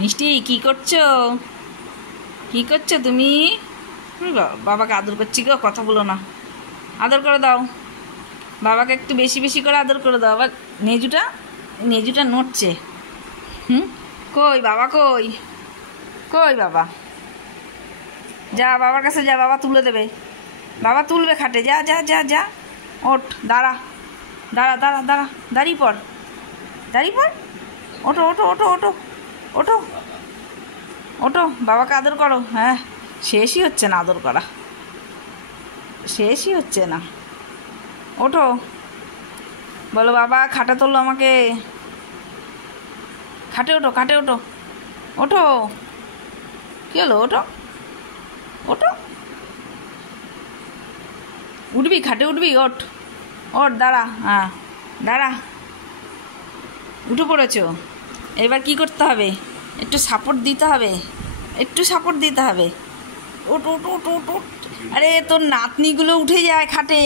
মিষ্টি কি করছো? কি করছো তুমি? বাবাকে আদর করছি গো, কথা বলো না। আদর করে দাও বাবাকে, একটু বেশি বেশি করে আদর করে দাও। আবার নেজুটা নেজুটা নড়ছে। কই বাবা, কই কই বাবা? যা বাবার কাছে যা, বাবা তুলে দেবে। বাবা তুলবে খাটে, যা যা যা যা। ওঠ, দাঁড়া দাঁড়া দাঁড়া দাঁড়া, দাঁড়িয়ে পড়, দাঁড়িয়ে পড়। ওঠো ওঠো ওঠো ওঠো ওঠো ওঠো, বাবাকে আদর করো। হ্যাঁ, শেষই হচ্ছে না আদর করা, শেষই হচ্ছে না। ওঠো, বলো বাবা খাটে তোলো আমাকে। খাটে ওঠো, খাটে ওঠো, ওঠো। কী হলো? ওঠো ওঠো, উঠবি, খাটে উঠবি, ওঠ ওঠ, দাঁড়া, হ্যাঁ দাঁড়া। উঠে পড়েছো, এবার কি করতে হবে? একটু সাপোর্ট দিতে হবে, একটু সাপোর্ট দিতে হবে। ওঠ ওঠ ওঠ ওঠ ওঠ। আরে তোর নাতনিগুলো উঠে যায় খাটে,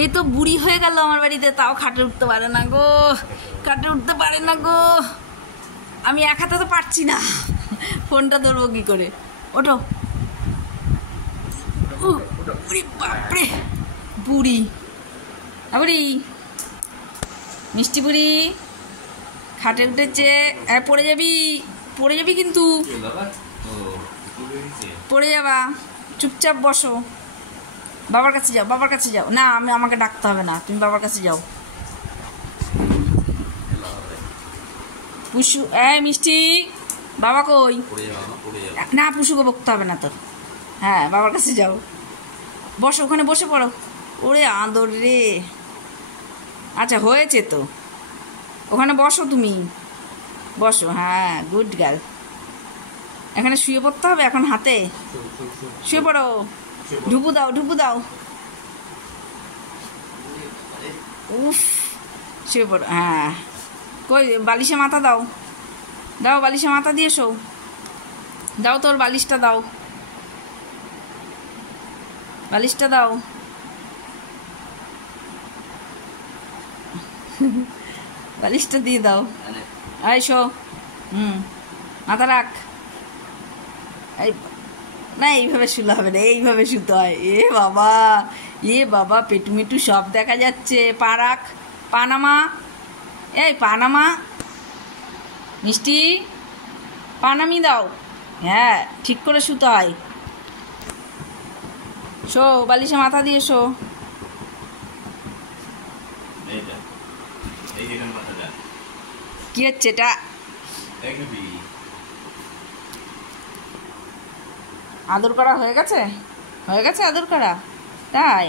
এই তো বুড়ি হয়ে গেল আমার বাড়িতে, তাও খাটে উঠতে পারে না গো, খাটে উঠতে পারে না গো। আমি এক হাতে তো পারছি না, ফোনটা ধরবো কি করে? ওঠো। বাপরে, বুড়ি বুড়ি, মিষ্টি বুড়ি খাটে উঠেছে। পড়ে যাবি, পড়ে যাবি কিন্তু, পড়ে যাবা। চুপচাপ বসো, বাবার কাছে যাও, বাবার কাছে যাও। না, আমাকে ডাকতে হবে না, তুমি বাবার কাছে যাও। পুষু, মিষ্টি বাবা কই? না, পুষুকে বকতে হবে না তোর। হ্যাঁ, বাবার কাছে যাও, বসো ওখানে, বসে পড়ো। ওরে আদর রে, আচ্ছা হয়েছে তো, ওখানে বসো তুমি, বসো। হ্যাঁ, গুড গার্ল। এখানে শুয়ে পড়তে হবে এখন, হাতে শুয়ে পড়ো। ঢুকু দাও, ঢুকু দাও। উফ, শুয়ে পড়ো। হ্যাঁ, কই বালিশে মাথা দাও, দাও বালিশে মাথা দিয়ে শো। দাও তোর বালিশটা দাও, বালিশটা দাও। বালিশটা দিয়ে দাও। আয় শো, মাথা রাখ। এই না, এইভাবে শুলে হবে না, এইভাবে শুতে হয়। বাবা, বাবা, পেটু মেটু সব দেখা যাচ্ছে। পা রাখ, পানামা, এই পানামা। মিষ্টি পানামি দাও। হ্যাঁ, ঠিক করে শুতে হয়। শো, বালিশে মাথা দিয়ে শো। কি হচ্ছে এটা? আদর করা হয়ে গেছে, হয়ে গেছে আদর করা, তাই?